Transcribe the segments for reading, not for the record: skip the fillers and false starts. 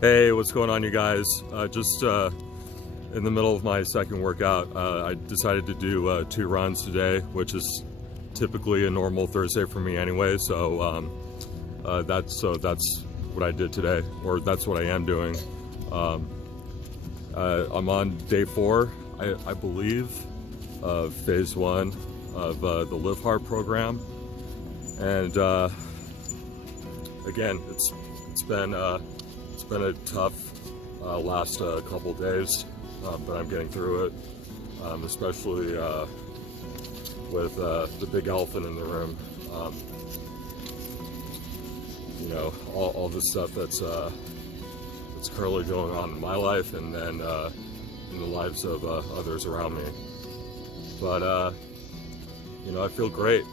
Hey, what's going on, you guys? Just in the middle of my second workout, I decided to do 2 runs today, which is typically a normal Thursday for me anyway. So that's what I did today, or that's what I am doing. I'm on day 4, I believe, of phase 1 of the Live Hard program, and again, it's been a tough last couple days, but I'm getting through it, especially with the big elephant in the room. You know, all the stuff that's currently going on in my life, and then in the lives of others around me. But you know, I feel great.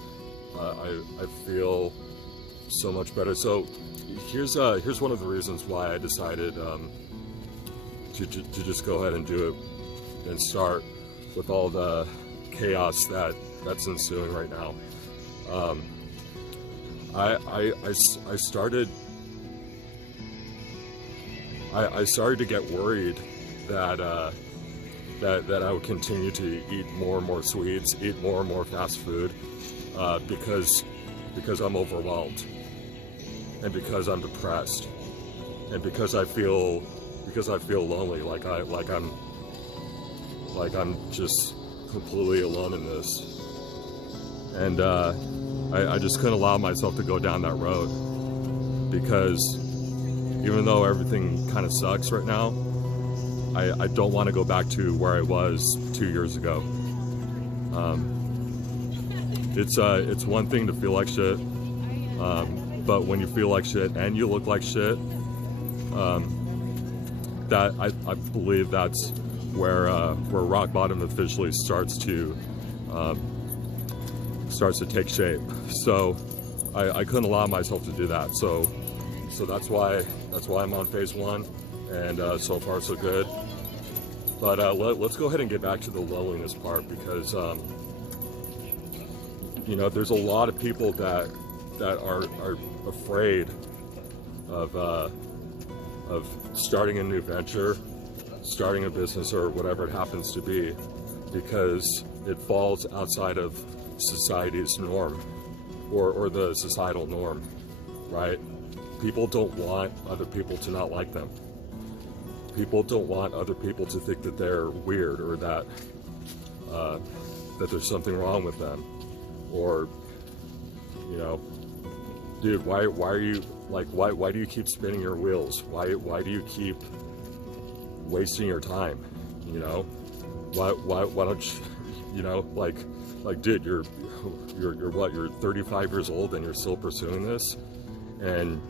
I feel so much better. So here's one of the reasons why I decided to just go ahead and do it and start with all the chaos that's ensuing right now. I started to get worried that I would continue to eat more and more sweets, eat more and more fast food, because I'm overwhelmed, and because I'm depressed, and because I feel lonely, like I'm just completely alone in this. And I just couldn't allow myself to go down that road, because even though everything kind of sucks right now, I don't want to go back to where I was 2 years ago. It's one thing to feel like shit, but when you feel like shit and you look like shit, that I believe that's where rock bottom officially starts to take shape. So I couldn't allow myself to do that. So that's why I'm on phase 1, and so far so good. But let's go ahead and get back to the loneliness part, because you know, there's a lot of people that are afraid of starting a new venture, starting a business, or whatever it happens to be, because it falls outside of society's norm, or the societal norm, right? People don't want other people to not like them. People don't want other people to think that they're weird, or that there's something wrong with them, or, you know, dude, why are you, like, why do you keep spinning your wheels? Why do you keep wasting your time? You know, why don't you know, like, dude, you're what, you're 35 years old and you're still pursuing this, and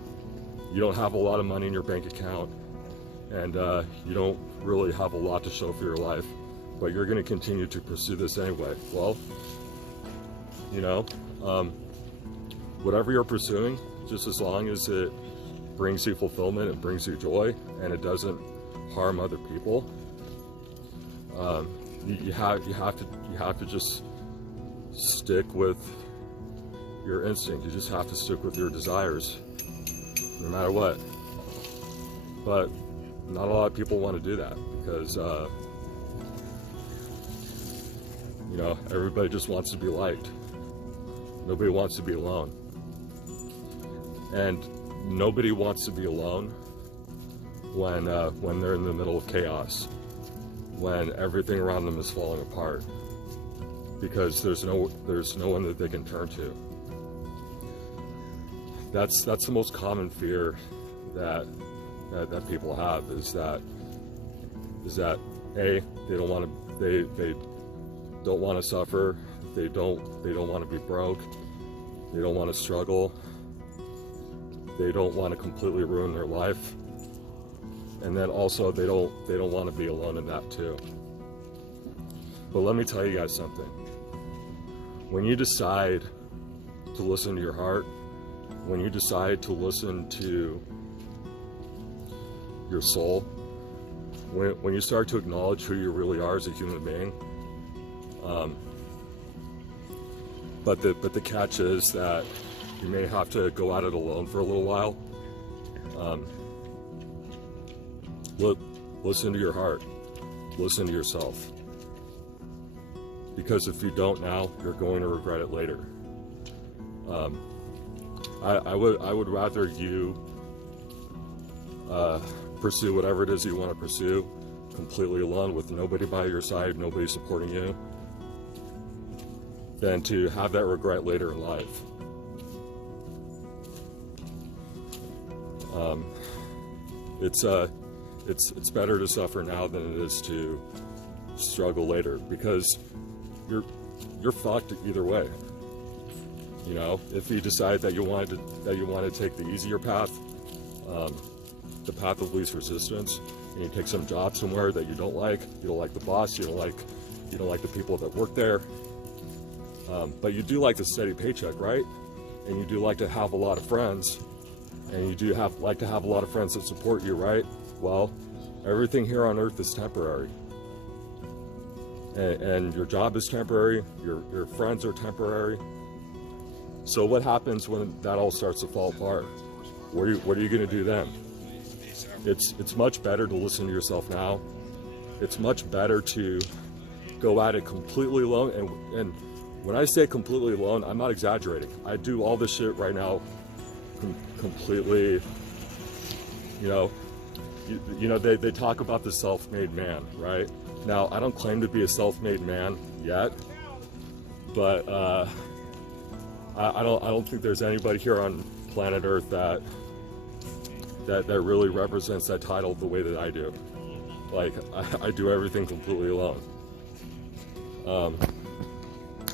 you don't have a lot of money in your bank account, and you don't really have a lot to show for your life, but you're going to continue to pursue this anyway. Well, you know, whatever you're pursuing, just as long as it brings you fulfillment, it brings you joy, and it doesn't harm other people, you have to just stick with your instinct. You just have to stick with your desires, no matter what. But not a lot of people want to do that, because you know, everybody just wants to be liked. Nobody wants to be alone, and nobody wants to be alone when they're in the middle of chaos, when everything around them is falling apart, because there's no one that they can turn to. That's the most common fear that people have, is that A, they don't want to suffer, they don't want to be broke, they don't want to struggle, they don't want to completely ruin their life, and then also they don't want to be alone in that too. But let me tell you guys something. When you decide to listen to your heart, when you decide to listen to your soul, when you start to acknowledge who you really are as a human being, but the catch is that you may have to go at it alone for a little while. Look, listen to your heart. Listen to yourself. Because if you don't now, you're going to regret it later. I would rather you pursue whatever it is you want to pursue completely alone with nobody by your side, nobody supporting you, than to have that regret later in life. It's better to suffer now than it is to struggle later, because you're fucked either way. You know, if you decide that you want to take the easier path, the path of least resistance, and you take some job somewhere that you don't like the boss, you don't like the people that work there, but you do like the steady paycheck, right? And you do like to have a lot of friends, and you do like to have a lot of friends that support you, right? Well, everything here on earth is temporary. And your job is temporary, your friends are temporary. So what happens when that all starts to fall apart? What are you going to do then? It's much better to listen to yourself now. It's much better to go at it completely alone. And when I say completely alone, I'm not exaggerating. I do all this shit right now completely, you know, they talk about the self-made man, right? Now, I don't claim to be a self-made man yet, but I don't think there's anybody here on planet Earth that really represents that title the way that I do. Like, I do everything completely alone.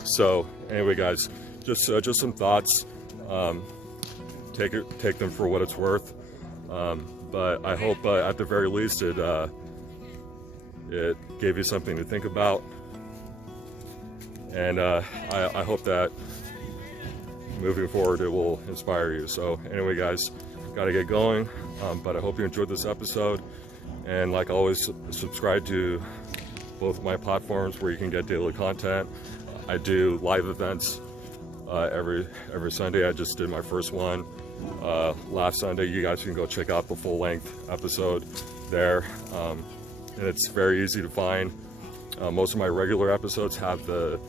So anyway, guys, just some thoughts. Take them for what it's worth. But I hope at the very least it gave you something to think about. And I hope that moving forward it will inspire you. So anyway, guys, gotta get going. But I hope you enjoyed this episode. And like always, subscribe to both my platforms where you can get daily content. I do live events every Sunday. I just did my first one last Sunday. You guys can go check out the full-length episode there, and it's very easy to find. Most of my regular episodes have the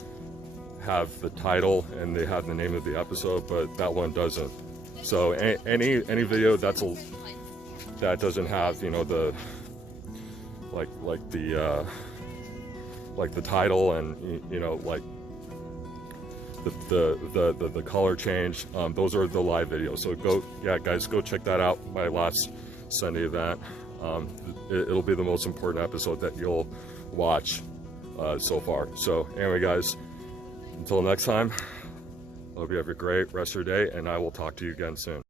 title and they have the name of the episode, but that one doesn't. So any video that doesn't have, you know, the like the title and, you know, like the color change, those are the live videos. So guys, go check that out, my last Sunday event. It'll be the most important episode that you'll watch so far. So anyway, guys, until next time, I hope you have a great rest of your day, and I will talk to you again soon.